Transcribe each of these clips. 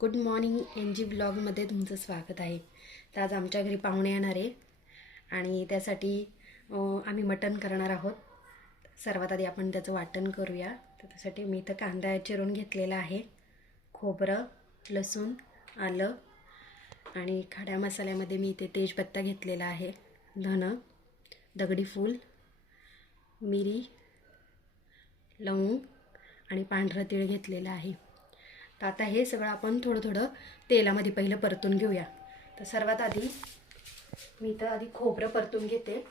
Good morning N G ब्लॉगमध्ये तुमचं स्वागत आहे. तर आज आमच्या घरी पाहुणे येणार आहे आणि त्यासाठी आम्ही मटण करणार आहोत. सर्वात आधी आपण त्याचं वाटण करूया. तर त्यासाठी मी इथं कांदा चिरून घेतलेला आहे खोबरं लसूण आलं आणि खड्या मसाल्यामध्ये मी इथे तेजपत्ता घेतलेला आहे धनं दगडी फूल मिरी लवंग आणि पांढरं तीळ घेतलेलं आहे. तर आता हे सगळं आपण थोडं थोडं तेलामध्ये पहिलं परतून घेऊया. तर सर्वात आधी मी इथं आधी खोबरं परतून घेते.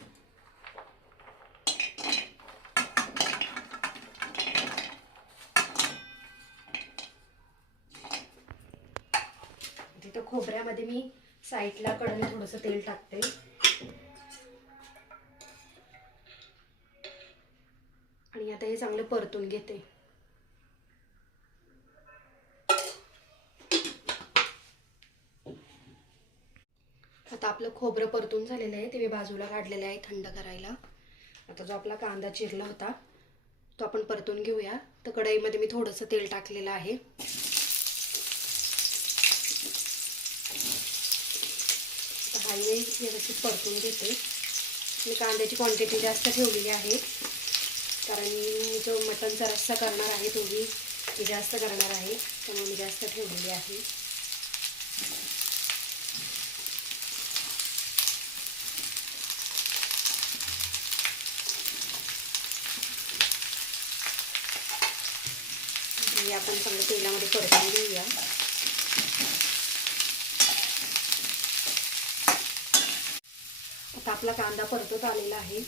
तिथं खोबऱ्यामध्ये मी साईडला कडून थोडंसं तेल टाकते. आणि आता हे चांगलं परतून घेते. आता आपलं खोबरं परतून झालेलं आहे ते मी बाजूला काढलेलं आहे थंड करायला. आता जो आपला कांदा चिरला होता तो आपण परतून घेऊया. तर कढईमध्ये मी थोडंसं तेल टाकलेलं आहे. हायवे व्यवस्थित परतून घेते. मी कांद्याची क्वांटिटी जास्त ठेवलेली आहे. कारण मी जो मटनचा रस्सा करणार आहे तोही मी जास्त करणार आहे. त्यामुळे मी जास्त ठेवलेली आहे. हे आपण चांगलं तेलामध्ये परतून घेऊया. आता आपला कांदा परतत आलेला आहे.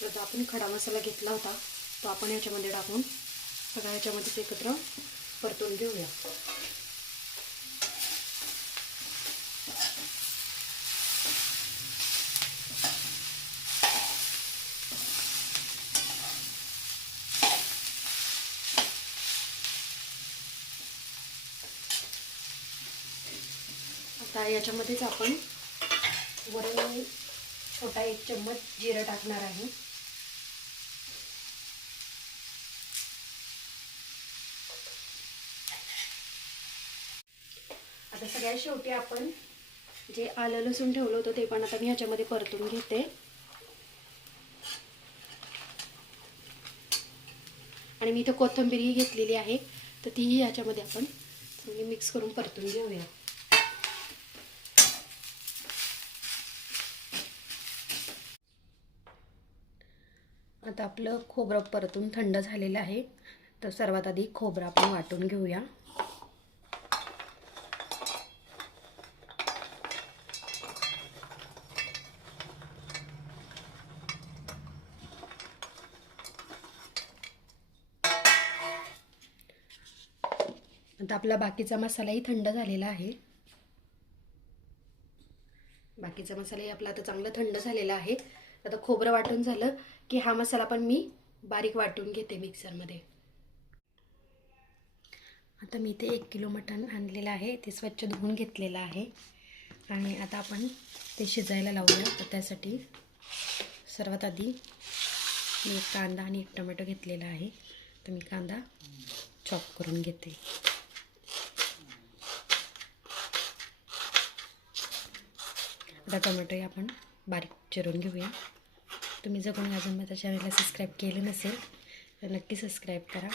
तर जो आपण खडा मसाला घेतला होता. तो आपण ह्याच्यामध्ये टाकून सगळ्या ह्याच्यामध्येच एकत्र परतून घेऊया. आता याच्यामध्येच आपण वरून छोटा एक चम्मच जिरं टाकणार आहे. आता सगळ्यात शेवटी आपण जे आलं लसूण ठेवलं होतं ते पण आता मी ह्याच्यामध्ये परतून घेते. आणि मी इथं कोथिंबीरही घेतलेली आहे तर तीही ह्याच्यामध्ये आपण चांगली मिक्स करून परतून घेऊया. आता आपलं खोबरं परतून थंड झालेलं आहे. तर सर्वात आधी खोबरं आपण वाटून घेऊया. आता आपला बाकीचा मसालाही थंड झालेला आहे. बाकीचा मसालाही आपला आता चांगला थंड झालेला आहे. आता खोबरं वाटून झालं की हा मसाला पण मी बारीक वाटून घेते मिक्सरमध्ये. आता मी इथे एक किलो मटण आणलेलं आहे ते स्वच्छ धुवून घेतलेलं आहे. आणि आता आपण ते शिजायला लावूया. तर त्यासाठी सर्वात आधी मी एक कांदा आणि एक टोमॅटो घेतलेला आहे. तर मी कांदा चॉप करून घेते. आता टोमॅटोही आपण बारीक चिरून घेऊया. तुम्ही जर कोणी अजून माझ्या चॅनलला सबस्क्राईब केलं नसेल तर नक्की सबस्क्राईब करा.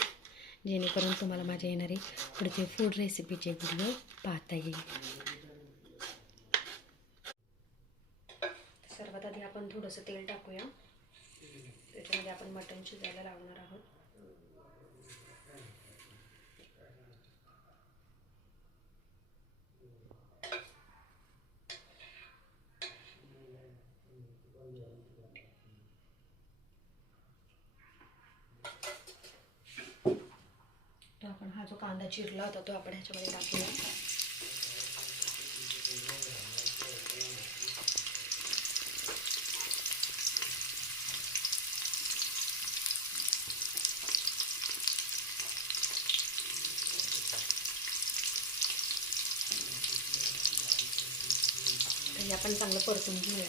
जेणेकरून तुम्हाला माझ्या येणारे पुढचे फूड रेसिपीचे व्हिडिओ पाहता येईल. सर्वात आधी आपण थोडंसं तेल टाकूया. त्याच्यामध्ये आपण मटण शिजायला लावणार आहोत तो आपण हा जो कांदा चिरला होता तो आपण ह्याच्यामध्ये टाकूया. आपण चांगलं परतून घेऊया.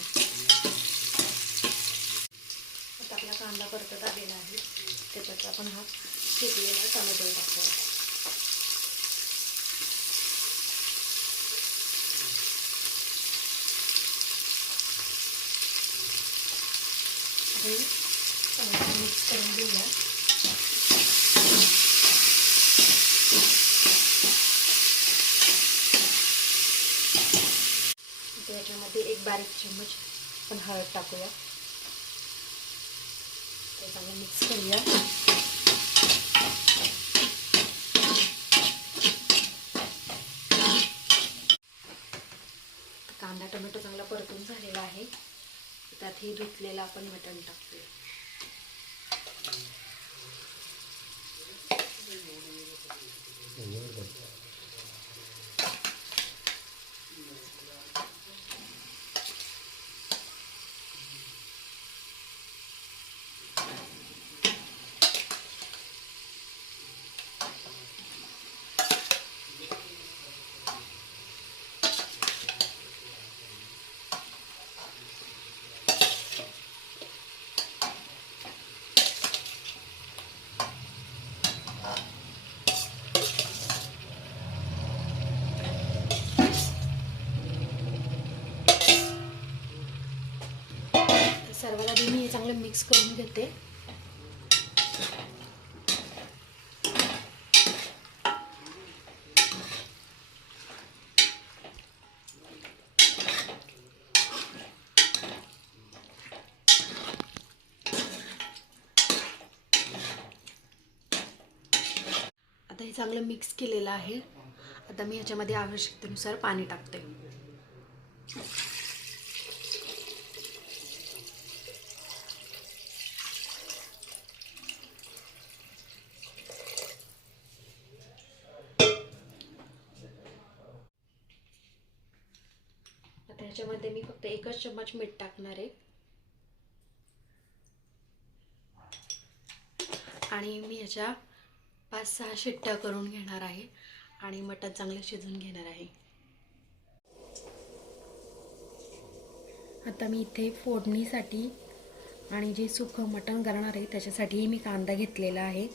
आता आपला कांदा परतत आलेला आहे. त्याच्यात आपण हा शिजलेला टमॅटो टाकूया. हे मिक्स करून घेऊया. त्याच्यामध्ये याच्यामध्ये एक बारीक चम्मच आपण हळद टाकूया. ते चांगलं मिक्स करूया. कांदा टोमॅटो चांगला परतून झालेला आहे. त्यात ही धुतलेलं आपण मटण टाकूया तर सर्वात आधी मी हे चांगलं मिक्स करून घेते. आता हे चांगलं मिक्स केलेलं आहे. आता मी याच्यामध्ये आवश्यकतेनुसार पाणी टाकते आता ह्याच्यामध्ये मी फक्त एकच चम्मच मीठ टाकणार आहे. आणि मी याच्या पाच सहा शिट्ट्या करून घेणार आहे आणि मटण चांगलं शिजून घेणार आहे. आता मी इथे फोडणीसाठी आणि जे सुकं मटण करणार आहे त्याच्यासाठीही मी कांदा घेतलेला आहे.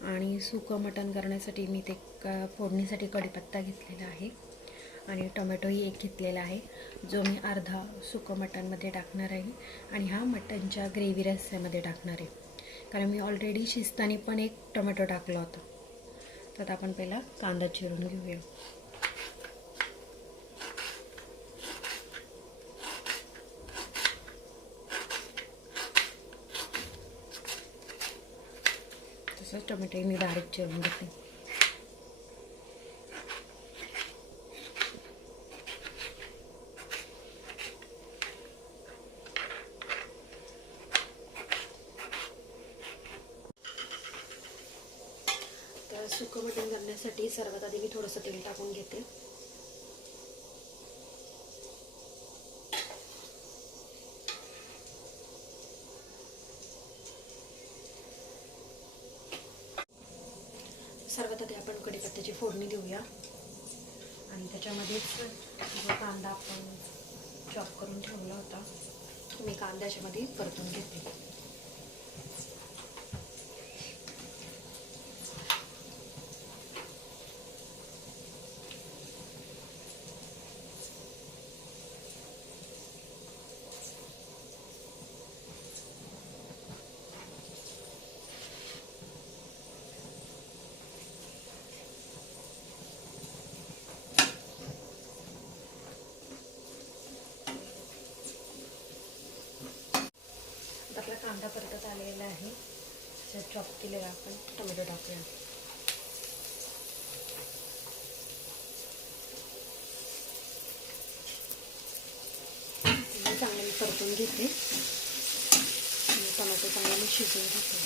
आणि सुकं मटण करण्यासाठी मी ते का फोडणीसाठी कढीपत्ता घेतलेला आहे. आणि टोमॅटोही एक घेतलेला आहे. जो मी अर्धा सुकं मटणमध्ये टाकणार आहे आणि हा मटणच्या ग्रेव्ही रस्स्यामध्ये टाकणार आहे. कारण मी ऑलरेडी शिस्तानी पण एक टोमॅटो टाकला होता. तर आता आपण पहिला कांदा चिरून घेऊया. तसंच टोमॅटोही मी बारीक चिरून घेते सर्वात आधी मी थोडंसं तेल टाकून घेते. सर्वात आधी आपण कढीपत्त्याची फोडणी देऊया. आणि त्याच्यामध्येच जो कांदा आपण चॉप करून ठेवला होता मी कांद्याच्यामध्ये परतून घेते आता आपला कांदा परतत आलेला आहे. त्याच्यात चॉप केलेला आपण. टोमॅटो टाकूया. चांगलं मी परतून घेते. टोमॅटो चांगला मी शिजवून घेते.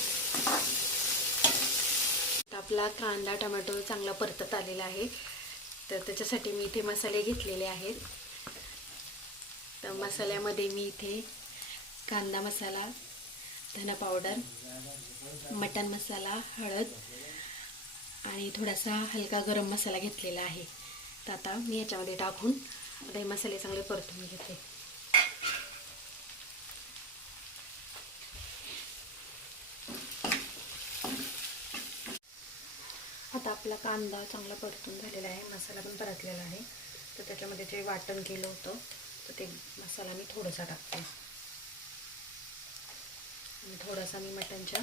आपला कांदा टोमॅटो चांगला परतत आलेला आहे. तर त्याच्यासाठी मी इथे मसाले घेतलेले आहेत. तर मसाल्यामध्ये मी इथे कांदा मसाला धना पावडर मटन मसाला हळद आणि थोडासा हलका गरम मसाला घेतलेला आहे. तर आता मी याच्यामध्ये टाकून आता हे मसाले चांगले परतून घेते. आता आपला कांदा चांगला परतून झालेला आहे. मसाला पण परतलेला आहे. तर त्याच्यामध्ये जे वाटण केलं होतं तर ते मसाला मी थोडासा टाकते. आणि थोडासा मी मटणच्या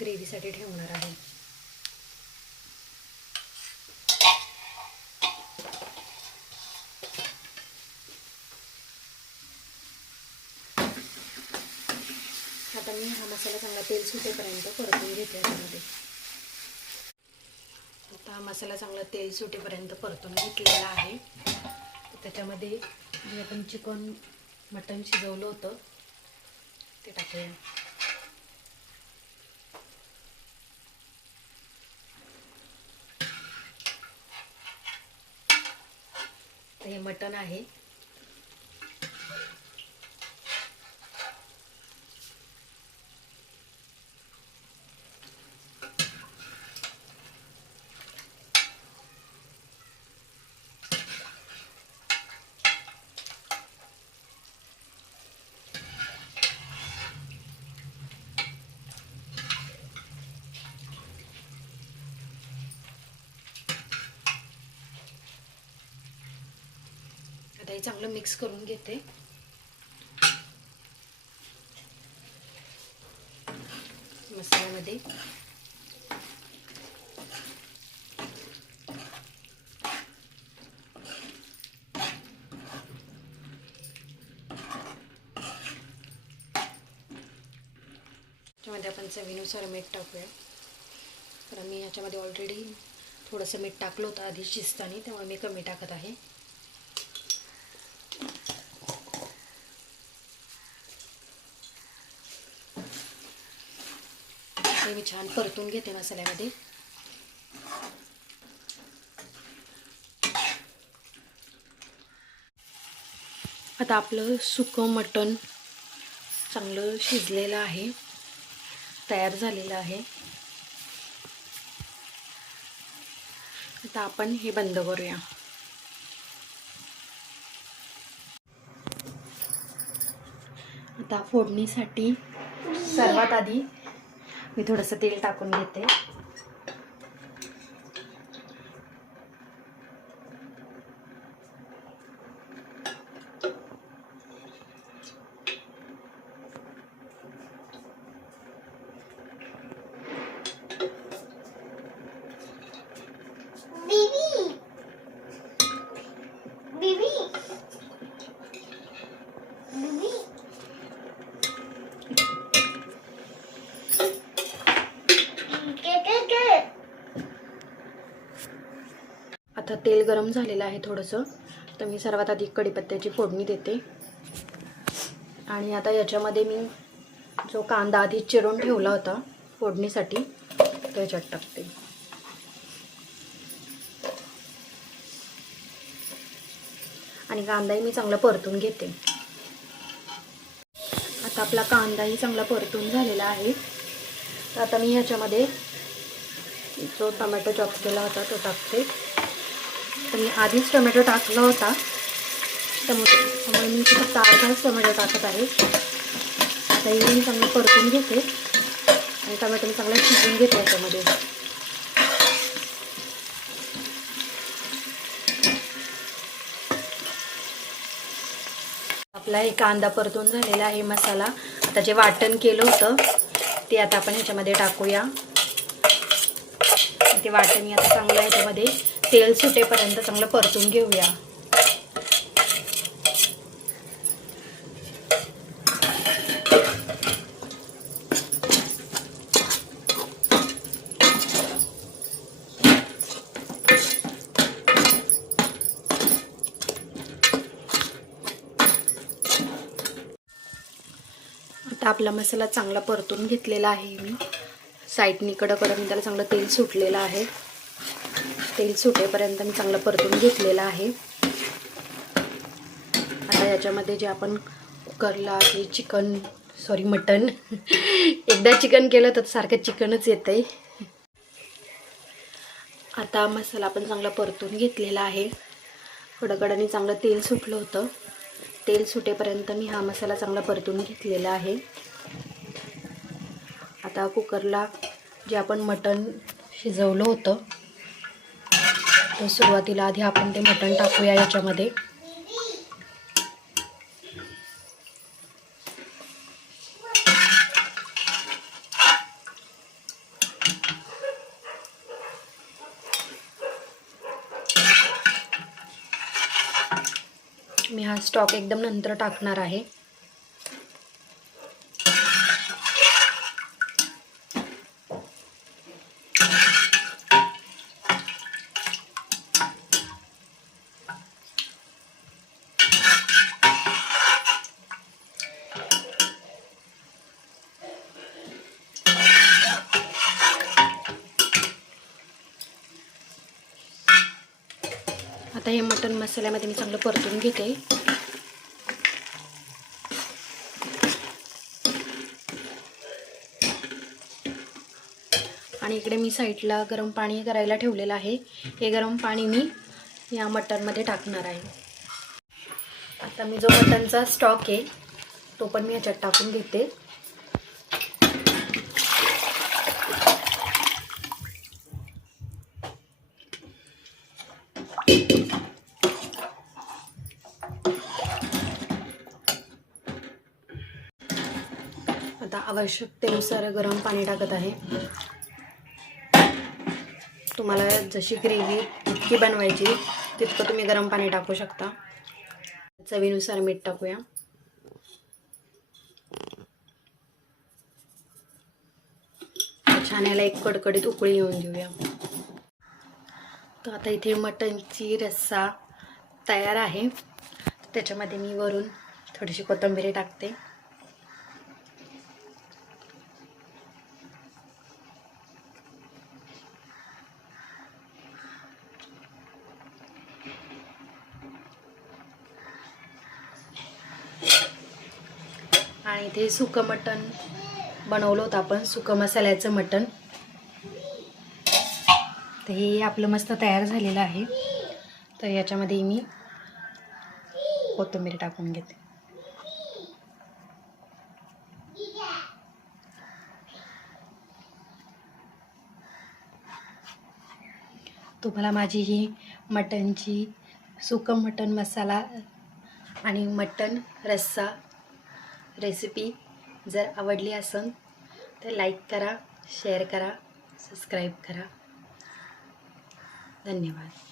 ग्रेव्हीसाठी ठेवणार आहे. आता मी हा मसाला चांगला तेल सुटेपर्यंत परतून घेते याच्यामध्ये आता हा मसाला चांगला तेल सुटेपर्यंत परतून घेतलेला आहे. त्याच्यामध्ये जे आपण चिकन मटण शिजवलं होतं ते टाकूया. हे मटण आहे. आता हे चांगलं मिक्स करून घेते. मसाल्यामध्ये. त्याच्यामध्ये आपण चवीनुसार मीठ टाकूया. कारण मी याच्यामध्ये ऑलरेडी थोडंसं मीठ टाकलं होतं आधी शिजताना त्यामुळे मी कमी टाकत आहे. हे मी छान परतून घेते मसाल्यामध्ये. आता आपलं सुकं मटण चांगलं शिजलेलं आहे तयार झालेलं आहे. आता आपण हे बंद करूया. आता फोडणीसाठी सर्वात आधी मी थोडंसं तेल टाकून घेते. आता तेल गरम झालेलं आहे थोडंसं. तर मी सर्वात आधी कढीपत्त्याची फोडणी देते. आणि आता याच्यामध्ये मी जो कांदा आधी चिरून ठेवला होता फोडणीसाठी तो याच्यात टाकते. आणि कांदाही मी चांगला परतून घेते. आता आपला कांदाही चांगला परतून झालेला आहे. तर आता मी ह्याच्यामध्ये जो टोमॅटो चॉप केला होता तो टाकते. तर मी आधीच टोमॅटो टाकला होता. त्यामुळे मी फक्त अर्धाच टोमॅटो टाकत आहे. आता हे मी चांगलं परतून घेते आणि टोमॅटो मी चांगला शिजून घेते याच्यामध्ये. आपला हे कांदा परतून झालेला आहे मसाला. आता जे वाटण केलं होतं ते आता आपण ह्याच्यामध्ये टाकूया. ते वाटण आता चांगलं ह्याच्यामध्ये तेल सुटेपर्यंत चांगलं परतून घेऊया. आता आपला मसाला चांगला परतून घेतलेला आहे मी. साईडनी कडकडं मी त्याला चांगलं तेल सुटलेलं आहे. तेल सुटेपर्यंत मी चांगलं परतून घेतलेलं आहे. आता याच्यामध्ये जे आपण कुकरला आहे चिकन सॉरी मटन एकदा चिकन केलं तर सारखं चिकनच येतं आहे आता मसाला आपण चांगला परतून घेतलेला आहे. कडकडाने चांगलं तेल सुटलं होतं. तेल सुटेपर्यंत मी हा मसाला चांगला परतून घेतलेला आहे. आता कुकरला जे आपण मटण शिजवलं होतं तर सुरुवातीला आधी आपण ते मटण टाकूया याच्यामध्ये. मी हा स्टॉक एकदम नंतर टाकणार आहे. आता हे मटण मसाल्यामध्ये मी चांगलं परतून घेते. आणि इकडे मी साईडला गरम पाणी करायला ठेवलेलं आहे. हे गरम पाणी मी या मटणमध्ये टाकणार आहे. आता मी जो मटणचा स्टॉक आहे तो पण मी ह्याच्यात टाकून घेते आता आवश्यकतेनुसार गरम पाणी टाकत आहे. तुम्हाला जशी ग्रेव्ही जितकी बनवायची तितकं तुम्ही गरम पाणी टाकू शकता. चवीनुसार मीठ टाकूया. छान याला एक कडकडीत उकळी येऊन देऊया तर आता इथे मटणची रस्सा तयार आहे. त्याच्यामध्ये मी वरून थोडीशी कोथंबिरी टाकते. इथे सुकं मटण बनवलं होतं आपण सुकं मसाल्याचं मटण. तर हे आपलं मस्त तयार झालेलं आहे. तर याच्यामध्ये मी कोथिंबीर टाकून घेते. तुम्हाला माझी ही मटणची सुकं मटण मसाला आणि मटण रस्सा रेसिपी जर आवडली असेल तर लाईक करा शेअर करा सबस्क्राईब करा. धन्यवाद.